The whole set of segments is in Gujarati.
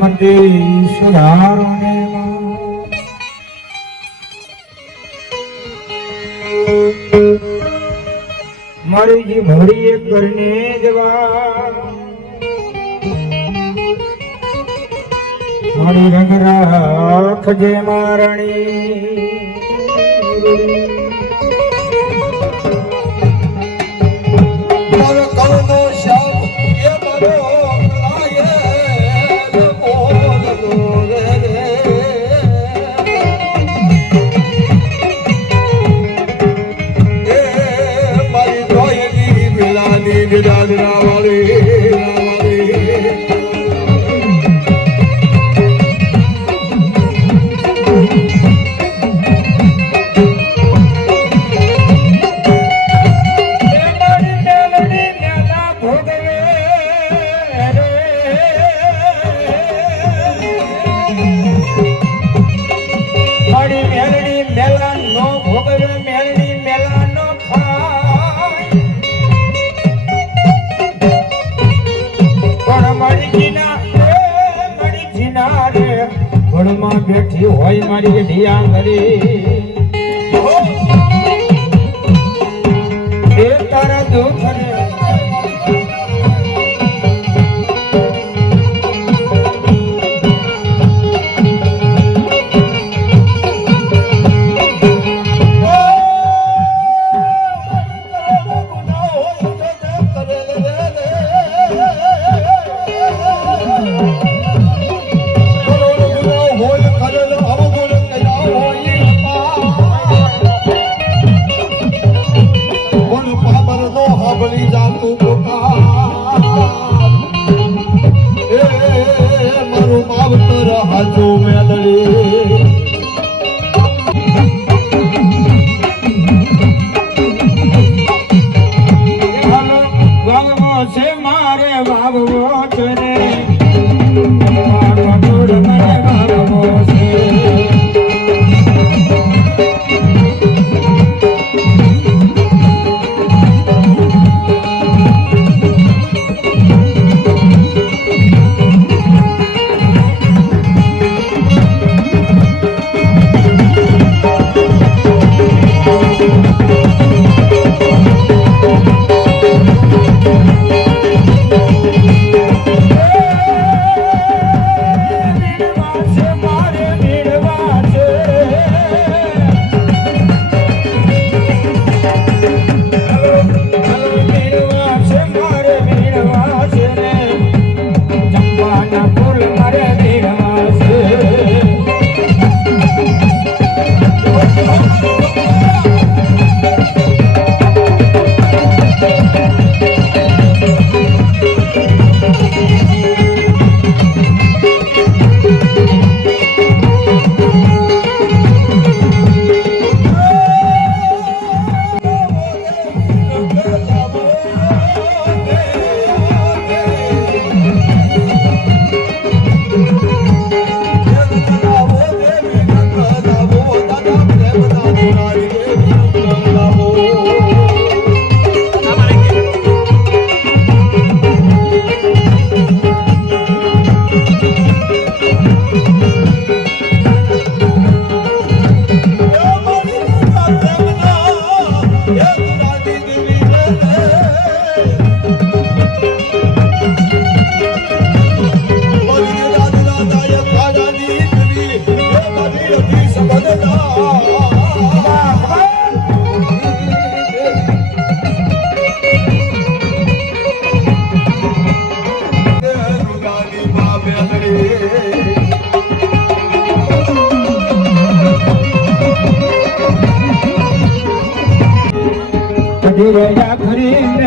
મંડેશ્વરારુણે મારી. જી ભરીએ કરને જવા મણી રંગ રાખજે મારણી. બોલ મારી બેઠી હોય મારી ઢિયાંગરી. એ તારા દુઃખ બેઠા ફરી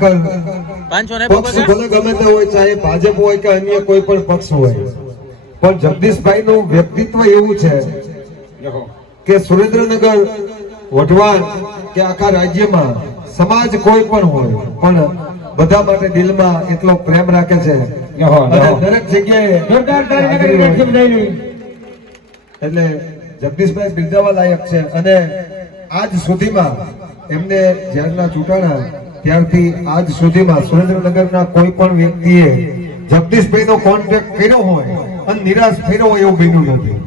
ખરેખર પક્ષ ભલે ગમે તે હોય ચાહે ભાજપ હોય કે અન્ય કોઈ પણ પક્ષ હોય. પણ જગદીશભાઈ નું વ્યક્તિત્વ એવું છે કે સુરેન્દ્રનગર વઢવાણ કે આખા રાજ્યમાં સમાજ કોઈ પણ હોય પણ બધા માટે દિલમાં એટલો પ્રેમ રાખે છે. અને દરેક જગ્યાએ. એટલે જગદીશભાઈ બિરદાવા લાયક છે. અને આજ સુધીમાં એમને જ્યારના ચૂંટાણા ત્યારથી આજ સુધીમાં સુરેન્દ્રનગરના કોઈ પણ વ્યક્તિએ જગદીશભાઈનો કોન્ટેક્ટ કર્યો હોય અને નિરાશ થયો હોય એવું બન્યું નથી.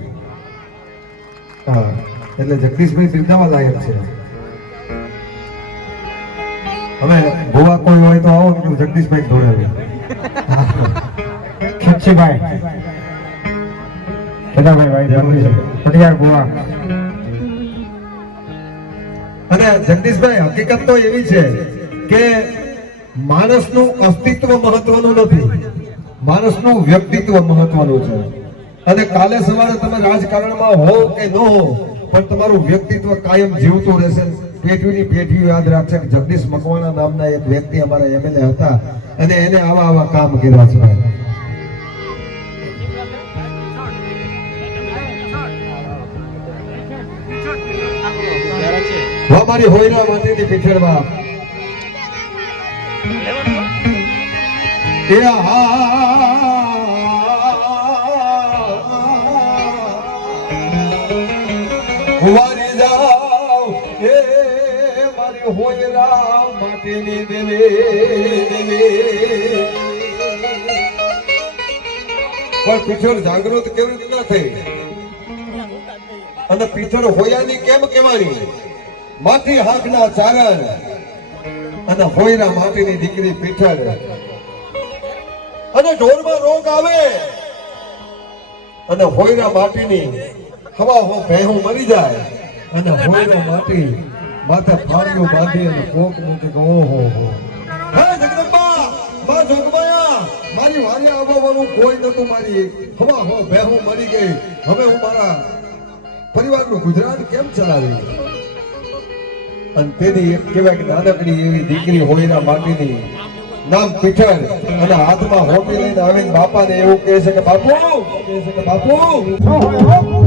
એટલે જગદીશભાઈ બિરદાવા લાયક છે. હવે ગોવા કોઈ હોય તો આવો ને જગદીશભાઈ જોડે ખીચીભાઈ કેદારભાઈ ભાઈ જરૂરી. પટિયાર ગોવા અને જગદીશભાઈ હકીકત તો એવી છે કે માણસનું અસ્તિત્વ મહત્વનું નથી. માણસનું વ્યક્તિત્વ મહત્વનું છે. અને કાલે સવારે તમે રાજકારણમાં હો કે ન હો પણ તમારું વ્યક્તિત્વ કાયમ જીવતું રહેશે. પેઢીની પેઢીઓ યાદ રાખશે કે જગદીશ મકવાણા નામના એક વ્યક્તિ અમારા એમએલએ હતા અને એને આવા આવા કામ કર્યા છે. વાહ મારી હોયરા માટેની પીછળમાં વારી જાઓ મારી હોયરા માટેની પણ પીછળ જાગૃત કેવી રીતના થઈ? અને પીછળ હોયાની કેમ કહેવાની માટી હાકના ચારણ અને હોયરા માટીની દીકરી પીઠળ અને ઢોરમાં રોગ આવે અને હોયરા માટીની હવા હો ભેહું મરી જાય અને હોયરા માટી માથે ફાળીઓ બાંધી અને કોક મૂકે કે ઓહો હો. હે જગદંબા મા જોગમાયા મારી વારે આવવાનું કોઈ નતું મારી. હવા હો બેહું મરી ગઈ. હવે હું મારા પરિવારનું ગુજરાન કેમ ચલાવી? અને તેની એક કહેવાય કે નાનકડી એવી દીકરી હોયના માટીની નામ પીઠળ અને હાથમાં હોટી લઈને આવીને બાપાને એવું કહે છે કે બાપુ, કહે છે કે બાપુ.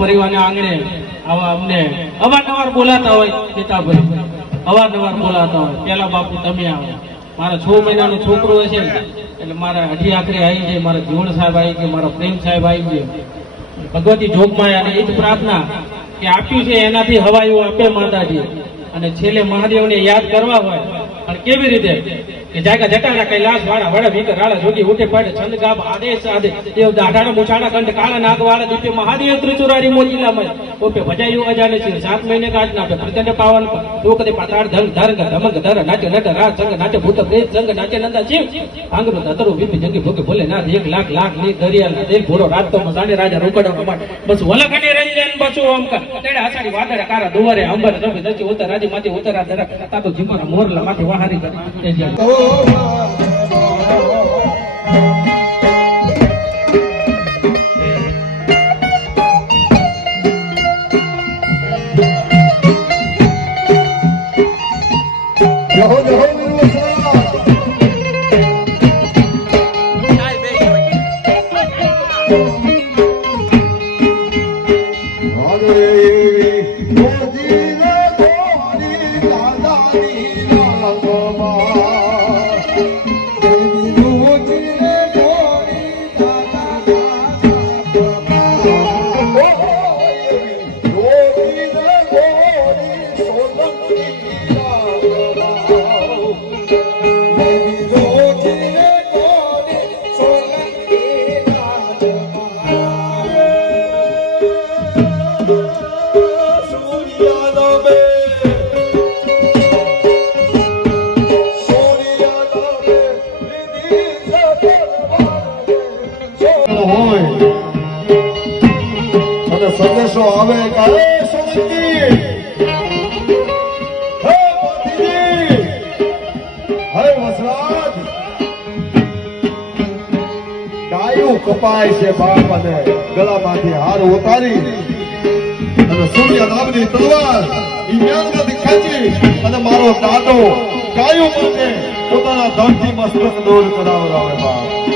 પરિવારના આંગણે આવા અમને અવારનવાર બોલાતા હોય પિતાભાઈ. અવારનવાર બોલાતા હોય. પેલા બાપુ, તમે આવો. મારા છ મહિનાનો છોકરો હશે એટલે મારા અઢી આખરે આવી જાય. મારા જીવણ સાહેબ આવી ગયા, મારા પ્રેમ સાહેબ આવી ગયા. ભગવતી જોગમાં અને એ જ પ્રાર્થના કે આપ્યું છે એનાથી હવાયું આપે માતાજી. અને છેલ્લે મહાદેવને યાદ કરવા હોય અને કેવી રીતે? કે જાગા જટાના કૈલાસ વાળા વડે ભીકર રાળા જોગી ઉઠે પડે, છંદ ગાબ આદેશ આદે દેવ દાઢાનો મુછાણા કંઠ કાળા નાગ વાળા દીપે મહાદેવ ત્રિચુરારી મોજીલા મય ઓપે ભજાયું અજાને છે, સાત મહિને કાઢ નાપે પ્રચંડ પાવન પર. તો કદે પાતાળ ધન, ધરંગ, ધમંગ, ધર, નાટ્ય, નટ, રાજ, સંગ, નાટ્ય, ભૂત, પ્રેત, સંગ, નાટ્ય, નંદા, જીવ. ભાંગરો દતરો વિપી, જંગી, ભોગે, ભોલે ના એક લાખ લાખની દરિયા દેલ ભોરો રાત તો મસાને રાજા, રોકડો કમાટ બસ વલખને રહી જાય બસું આમ કા તેડે હસાડી, વાદળા, કારા, દુવારે, અંબર રવિ દચી ઉતર, રાજી માથી ઉતરા દરા તાતો જીમરા મોરલા માથે વાહારી કરી. તે ખેંચી અને મારો દાદો ગાયું માટે પોતાના ધનથી મસ્તક દૂર કરાવડાવે બાપ.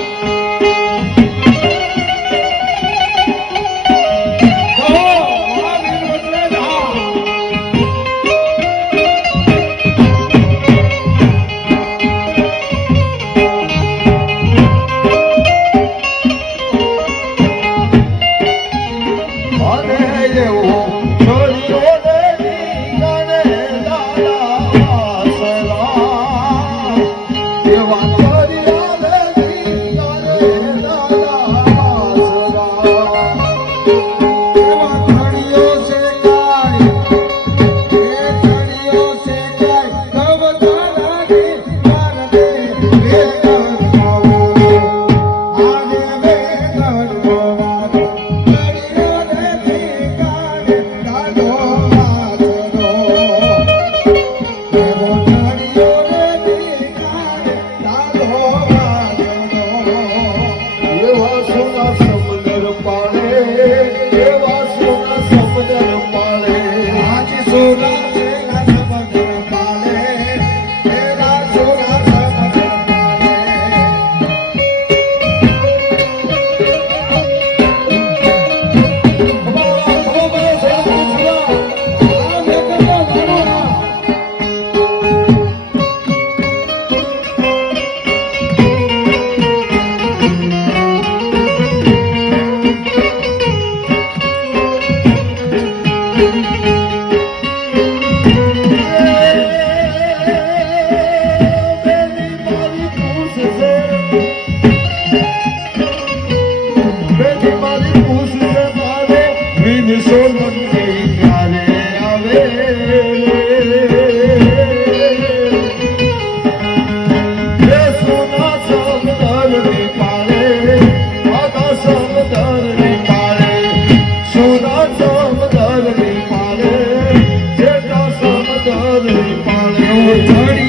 Hallelujah, hallelujah,